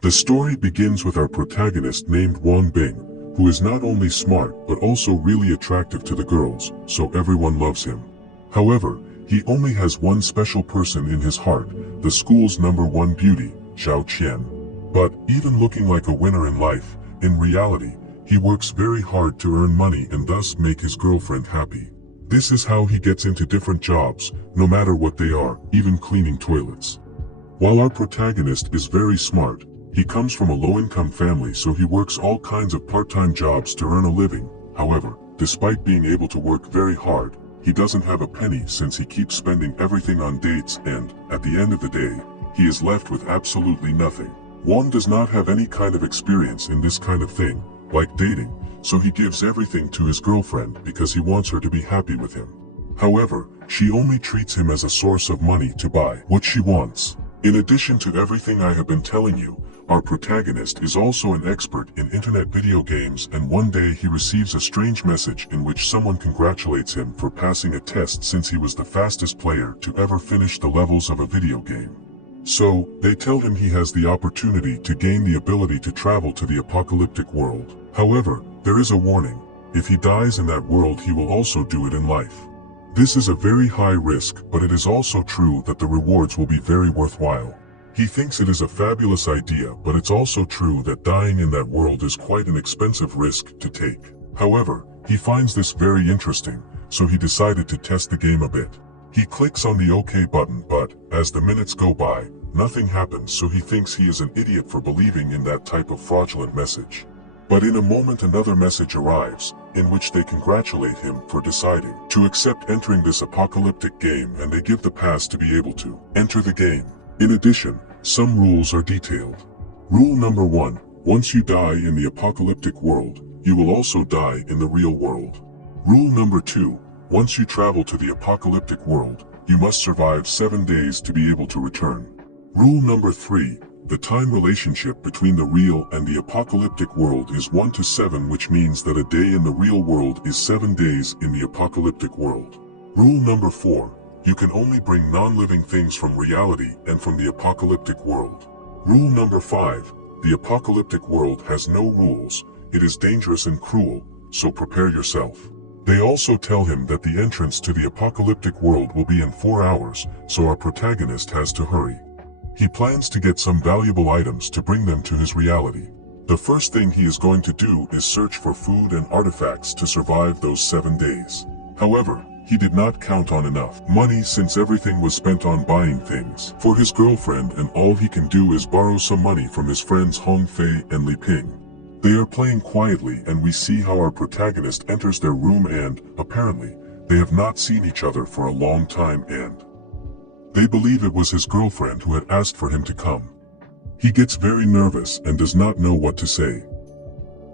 The story begins with our protagonist named Wang Bing, who is not only smart but also really attractive to the girls, so everyone loves him. However, he only has one special person in his heart, the school's #1 beauty, Xiao Qian. But, even looking like a winner in life, in reality, he works very hard to earn money and thus make his girlfriend happy. This is how he gets into different jobs, no matter what they are, even cleaning toilets. While our protagonist is very smart, he comes from a low-income family, so he works all kinds of part-time jobs to earn a living. However, despite being able to work very hard, he doesn't have a penny since he keeps spending everything on dates and, at the end of the day, he is left with absolutely nothing. Wang does not have any kind of experience in this kind of thing, like dating, so he gives everything to his girlfriend because he wants her to be happy with him. However, she only treats him as a source of money to buy what she wants. In addition to everything I have been telling you, our protagonist is also an expert in internet video games, and one day he receives a strange message in which someone congratulates him for passing a test since he was the fastest player to ever finish the levels of a video game. So, they tell him he has the opportunity to gain the ability to travel to the apocalyptic world. However, there is a warning. If he dies in that world, he will also do it in life. This is a very high risk, but it is also true that the rewards will be very worthwhile. He thinks it is a fabulous idea, but it's also true that dying in that world is quite an expensive risk to take. However, he finds this very interesting, so he decided to test the game a bit. He clicks on the OK button, but, as the minutes go by, nothing happens, so he thinks he is an idiot for believing in that type of fraudulent message. But in a moment another message arrives, in which they congratulate him for deciding to accept entering this apocalyptic game, and they give the pass to be able to enter the game. In addition, some rules are detailed. Rule number 1, once you die in the apocalyptic world, you will also die in the real world. Rule number 2, once you travel to the apocalyptic world, you must survive 7 days to be able to return. Rule number 3, the time relationship between the real and the apocalyptic world is 1 to 7, which means that a day in the real world is 7 days in the apocalyptic world. Rule number 4, you can only bring non-living things from reality and from the apocalyptic world. Rule number 5, the apocalyptic world has no rules, it is dangerous and cruel, so prepare yourself. They also tell him that the entrance to the apocalyptic world will be in 4 hours, so our protagonist has to hurry. He plans to get some valuable items to bring them to his reality. The first thing he is going to do is search for food and artifacts to survive those 7 days. However, he did not count on enough money since everything was spent on buying things for his girlfriend, and all he can do is borrow some money from his friends Hong Fei and Li Ping. They are playing quietly, and we see how our protagonist enters their room, and, apparently, they have not seen each other for a long time, and they believe it was his girlfriend who had asked for him to come. He gets very nervous and does not know what to say.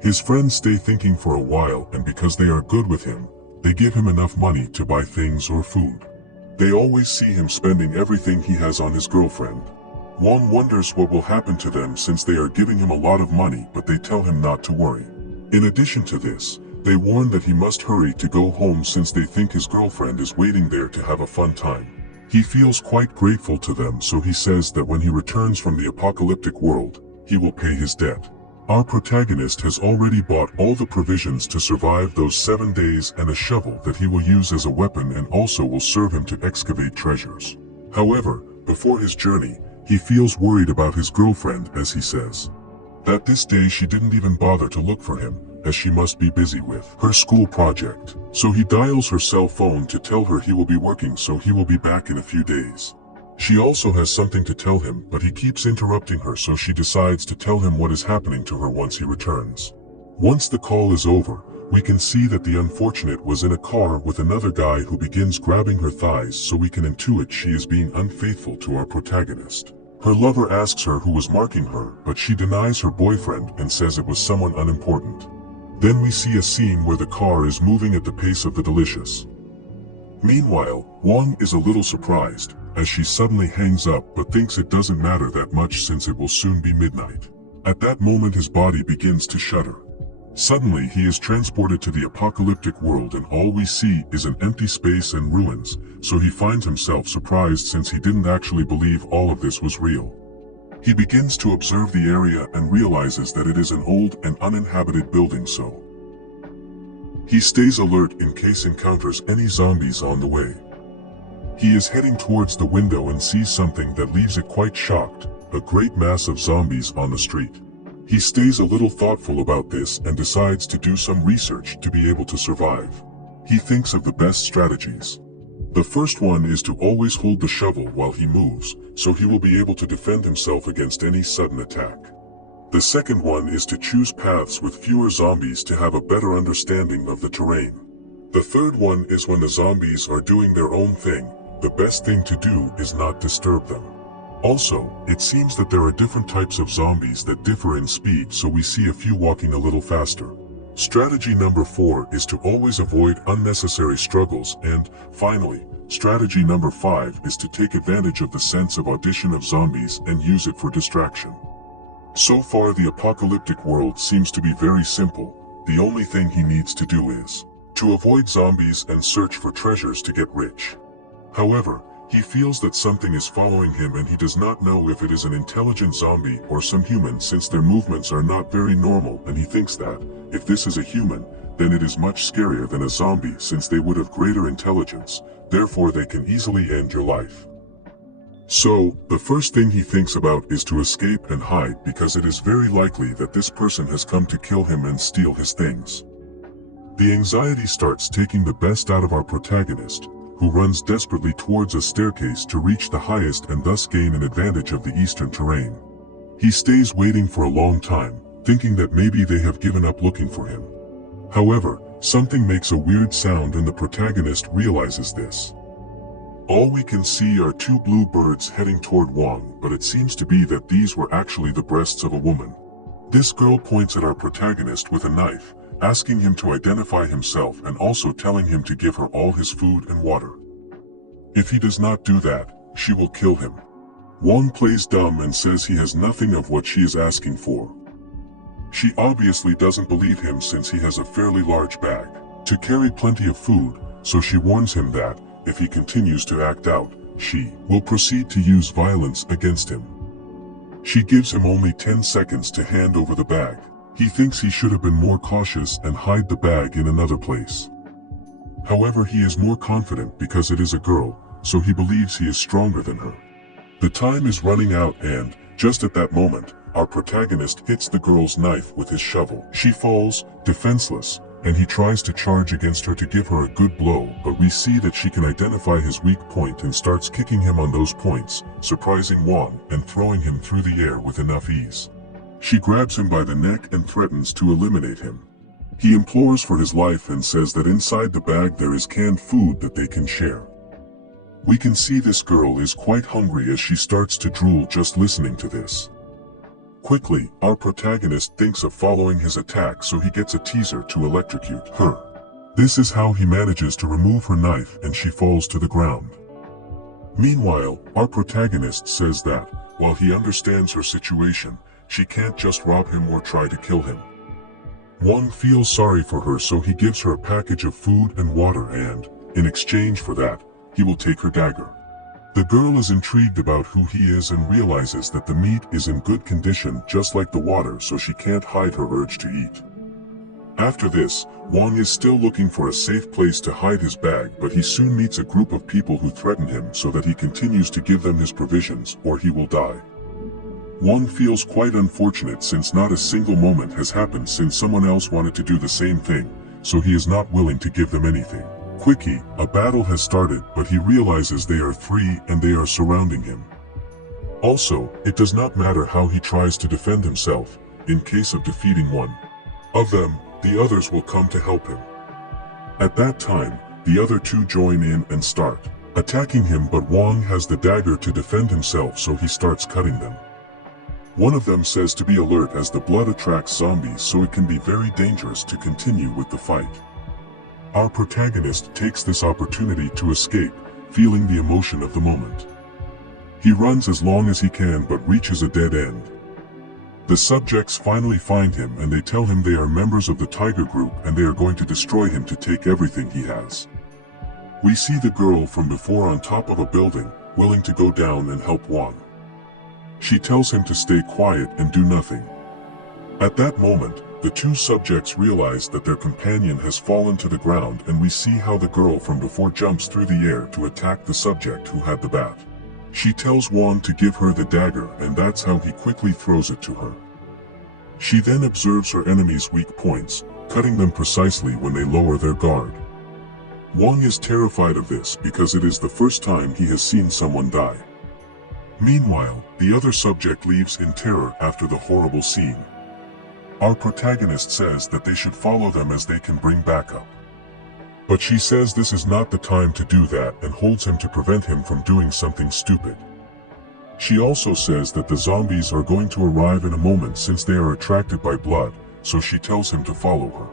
His friends stay thinking for a while, and because they are good with him, they give him enough money to buy things or food. They always see him spending everything he has on his girlfriend. Wang wonders what will happen to them since they are giving him a lot of money, but they tell him not to worry. In addition to this, they warn that he must hurry to go home since they think his girlfriend is waiting there to have a fun time. He feels quite grateful to them, so he says that when he returns from the apocalyptic world, he will pay his debt. Our protagonist has already bought all the provisions to survive those 7 days and a shovel that he will use as a weapon and also will serve him to excavate treasures. However, before his journey, he feels worried about his girlfriend, as he says that this day she didn't even bother to look for him, as she must be busy with her school project. So he dials her cell phone to tell her he will be working, so he will be back in a few days. She also has something to tell him, but he keeps interrupting her, so she decides to tell him what is happening to her once he returns. Once the call is over, we can see that the unfortunate was in a car with another guy who begins grabbing her thighs, so we can intuit she is being unfaithful to our protagonist. Her lover asks her who was marking her, but she denies her boyfriend and says it was someone unimportant. Then we see a scene where the car is moving at the pace of the delicious. Meanwhile, Wang is a little surprised, as she suddenly hangs up but thinks it doesn't matter that much since it will soon be midnight. At that moment his body begins to shudder. Suddenly he is transported to the apocalyptic world, and all we see is an empty space and ruins, so he finds himself surprised since he didn't actually believe all of this was real. He begins to observe the area and realizes that it is an old and uninhabited building, so he stays alert in case encounters any zombies on the way. He is heading towards the window and sees something that leaves it quite shocked, a great mass of zombies on the street. He stays a little thoughtful about this and decides to do some research to be able to survive. He thinks of the best strategies. The first one is to always hold the shovel while he moves, so he will be able to defend himself against any sudden attack. The second one is to choose paths with fewer zombies to have a better understanding of the terrain. The third one is when the zombies are doing their own thing, the best thing to do is not disturb them. Also, it seems that there are different types of zombies that differ in speed, so we see a few walking a little faster. Strategy number 4 is to always avoid unnecessary struggles, and, finally, strategy number 5 is to take advantage of the sense of audition of zombies and use it for distraction. So far the apocalyptic world seems to be very simple. The only thing he needs to do is to avoid zombies and search for treasures to get rich. However, he feels that something is following him and he does not know if it is an intelligent zombie or some human, since their movements are not very normal, and he thinks that, if this is a human, then it is much scarier than a zombie, since they would have greater intelligence, therefore they can easily end your life. So, the first thing he thinks about is to escape and hide, because it is very likely that this person has come to kill him and steal his things. The anxiety starts taking the best out of our protagonist, who runs desperately towards a staircase to reach the highest and thus gain an advantage of the eastern terrain. He stays waiting for a long time, thinking that maybe they have given up looking for him. However, something makes a weird sound and the protagonist realizes this. All we can see are two blue birds heading toward Wong, but it seems to be that these were actually the breasts of a woman. This girl points at our protagonist with a knife, asking him to identify himself and also telling him to give her all his food and water. If he does not do that, she will kill him. Wong plays dumb and says he has nothing of what she is asking for. She obviously doesn't believe him since he has a fairly large bag to carry plenty of food, so she warns him that, if he continues to act out, she will proceed to use violence against him. She gives him only 10 seconds to hand over the bag. He thinks he should have been more cautious and hide the bag in another place. However, he is more confident because it is a girl, so he believes he is stronger than her. The time is running out and, just at that moment, our protagonist hits the girl's knife with his shovel. She falls, defenseless, and he tries to charge against her to give her a good blow, but we see that she can identify his weak point and starts kicking him on those points, surprising Wong and throwing him through the air with enough ease. She grabs him by the neck and threatens to eliminate him. He implores for his life and says that inside the bag there is canned food that they can share. We can see this girl is quite hungry as she starts to drool just listening to this. Quickly, our protagonist thinks of following his attack, so he gets a teaser to electrocute her. This is how he manages to remove her knife and she falls to the ground. Meanwhile, our protagonist says that, while he understands her situation, she can't just rob him or try to kill him. Wong feels sorry for her, so he gives her a package of food and water and, in exchange for that, he will take her dagger. The girl is intrigued about who he is and realizes that the meat is in good condition just like the water, so she can't hide her urge to eat. After this, Wong is still looking for a safe place to hide his bag, but he soon meets a group of people who threaten him so that he continues to give them his provisions or he will die. Wong feels quite unfortunate since not a single moment has happened since someone else wanted to do the same thing, so he is not willing to give them anything. Quickly, a battle has started, but he realizes they are 3 and they are surrounding him. Also, it does not matter how he tries to defend himself. In case of defeating one of them, the others will come to help him. At that time, the other 2 join in and start attacking him, but Wong has the dagger to defend himself, so he starts cutting them. One of them says to be alert as the blood attracts zombies, so it can be very dangerous to continue with the fight. Our protagonist takes this opportunity to escape, feeling the emotion of the moment. He runs as long as he can but reaches a dead end. The subjects finally find him and they tell him they are members of the Tiger Group and they are going to destroy him to take everything he has. We see the girl from before on top of a building, willing to go down and help Wong. She tells him to stay quiet and do nothing. At that moment, the two subjects realize that their companion has fallen to the ground, and we see how the girl from before jumps through the air to attack the subject who had the bat. She tells Wang to give her the dagger, and that's how he quickly throws it to her. She then observes her enemy's weak points, cutting them precisely when they lower their guard. Wang is terrified of this because it is the first time he has seen someone die. Meanwhile, the other subject leaves in terror after the horrible scene. Our protagonist says that they should follow them as they can bring backup. But she says this is not the time to do that and holds him to prevent him from doing something stupid. She also says that the zombies are going to arrive in a moment since they are attracted by blood, so she tells him to follow her.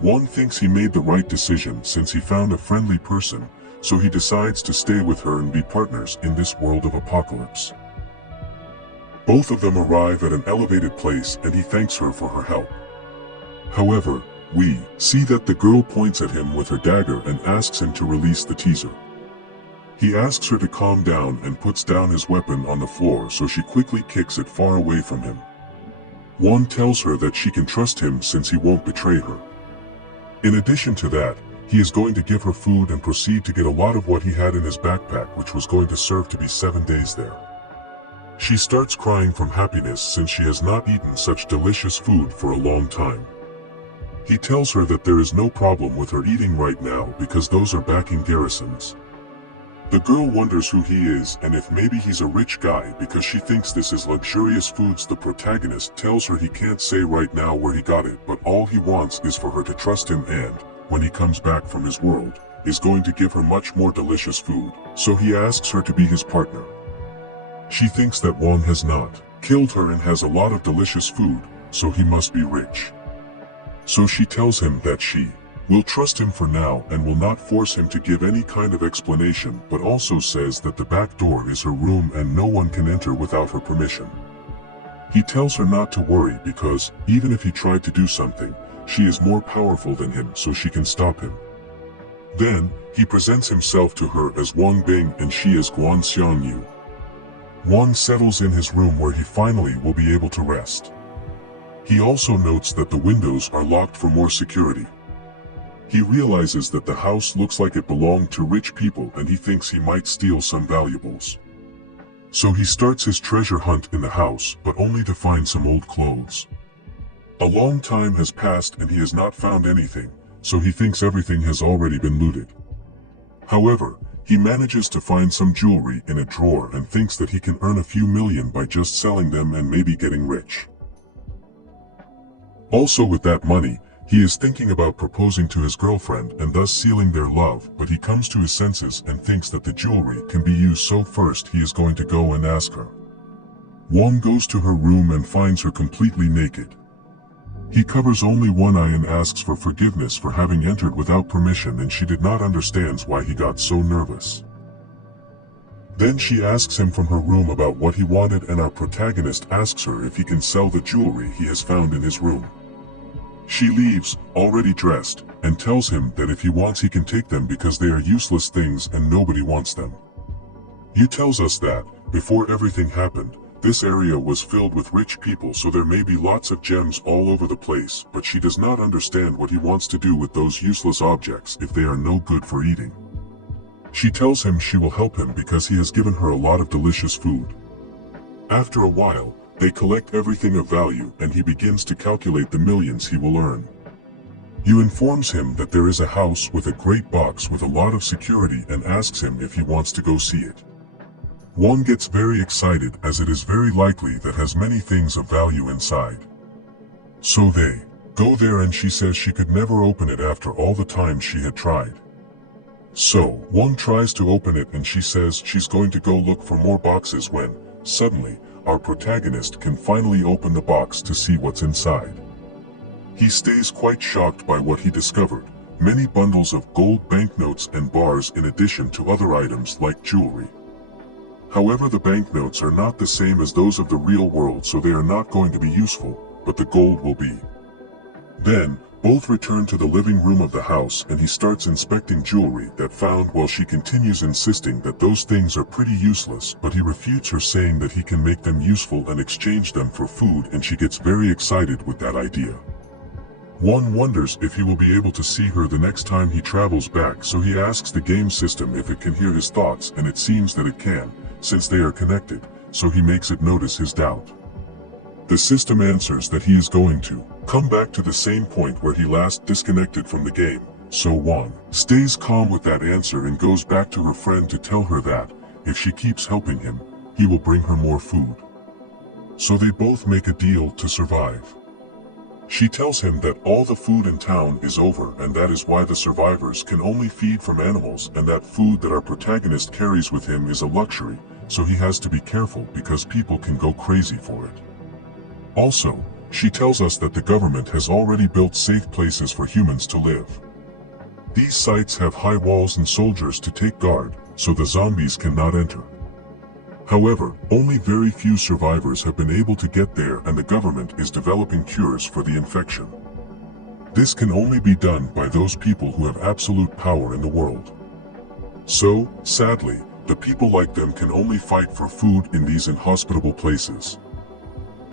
Wang thinks he made the right decision since he found a friendly person, so he decides to stay with her and be partners in this world of apocalypse. Both of them arrive at an elevated place and he thanks her for her help. However, we see that the girl points at him with her dagger and asks him to release the teaser. He asks her to calm down and puts down his weapon on the floor, so she quickly kicks it far away from him. Wang tells her that she can trust him since he won't betray her. In addition to that, he is going to give her food and proceed to get a lot of what he had in his backpack, which was going to serve to be 7 days there. She starts crying from happiness since she has not eaten such delicious food for a long time. He tells her that there is no problem with her eating right now because those are backing garrisons. The girl wonders who he is and if maybe he's a rich guy because she thinks this is luxurious foods. The protagonist tells her he can't say right now where he got it, but all he wants is for her to trust him, and, when he comes back from his world, is going to give her much more delicious food, so he asks her to be his partner. She thinks that Wang has not killed her and has a lot of delicious food, so he must be rich. So she tells him that she will trust him for now and will not force him to give any kind of explanation, but also says that the back door is her room and no one can enter without her permission. He tells her not to worry because, even if he tried to do something, she is more powerful than him, so she can stop him. Then, he presents himself to her as Wang Bing and she is Guan Xiangyu. Wang settles in his room where he finally will be able to rest. He also notes that the windows are locked for more security. He realizes that the house looks like it belonged to rich people and he thinks he might steal some valuables. So he starts his treasure hunt in the house, but only to find some old clothes. A long time has passed and he has not found anything, so he thinks everything has already been looted. However, he manages to find some jewelry in a drawer and thinks that he can earn a few million by just selling them and maybe getting rich. Also, with that money, he is thinking about proposing to his girlfriend and thus sealing their love, but he comes to his senses and thinks that the jewelry can be used, so first he is going to go and ask her. Wang goes to her room and finds her completely naked. He covers only one eye and asks for forgiveness for having entered without permission, and she did not understand why he got so nervous. Then she asks him from her room about what he wanted, and our protagonist asks her if he can sell the jewelry he has found in his room. She leaves, already dressed, and tells him that if he wants he can take them because they are useless things and nobody wants them. He tells us that, before everything happened, this area was filled with rich people, so there may be lots of gems all over the place, but she does not understand what he wants to do with those useless objects if they are no good for eating. She tells him she will help him because he has given her a lot of delicious food. After a while, they collect everything of value and he begins to calculate the millions he will earn. Yu informs him that there is a house with a great box with a lot of security and asks him if he wants to go see it. Wang gets very excited as it is very likely that has many things of value inside. So they go there and she says she could never open it after all the time she had tried. So Wang tries to open it and she says she's going to go look for more boxes when, suddenly, our protagonist can finally open the box to see what's inside. He stays quite shocked by what he discovered, many bundles of gold banknotes and bars in addition to other items like jewelry. However, the banknotes are not the same as those of the real world, so they are not going to be useful, but the gold will be. Then, both return to the living room of the house and he starts inspecting jewelry that found while she continues insisting that those things are pretty useless, but he refutes her saying that he can make them useful and exchange them for food, and she gets very excited with that idea. One wonders if he will be able to see her the next time he travels back, so he asks the game system if it can hear his thoughts, and it seems that it can, since they are connected, so he makes it notice his doubt. The system answers that he is going to come back to the same point where he last disconnected from the game, so Juan stays calm with that answer and goes back to her friend to tell her that, if she keeps helping him, he will bring her more food. So they both make a deal to survive. She tells him that all the food in town is over and that is why the survivors can only feed from animals, and that food that our protagonist carries with him is a luxury, so he has to be careful because people can go crazy for it. Also, she tells us that the government has already built safe places for humans to live. These sites have high walls and soldiers to take guard, so the zombies cannot enter. However, only very few survivors have been able to get there, and the government is developing cures for the infection. This can only be done by those people who have absolute power in the world. So, sadly, the people like them can only fight for food in these inhospitable places.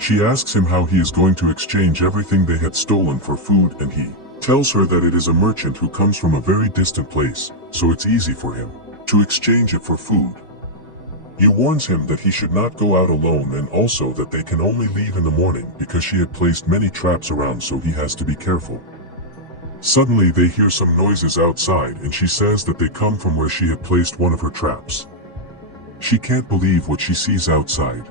She asks him how he is going to exchange everything they had stolen for food, and he tells her that it is a merchant who comes from a very distant place, so it's easy for him to exchange it for food. He warns him that he should not go out alone, and also that they can only leave in the morning because she had placed many traps around, so he has to be careful. Suddenly they hear some noises outside and she says that they come from where she had placed one of her traps. She can't believe what she sees outside.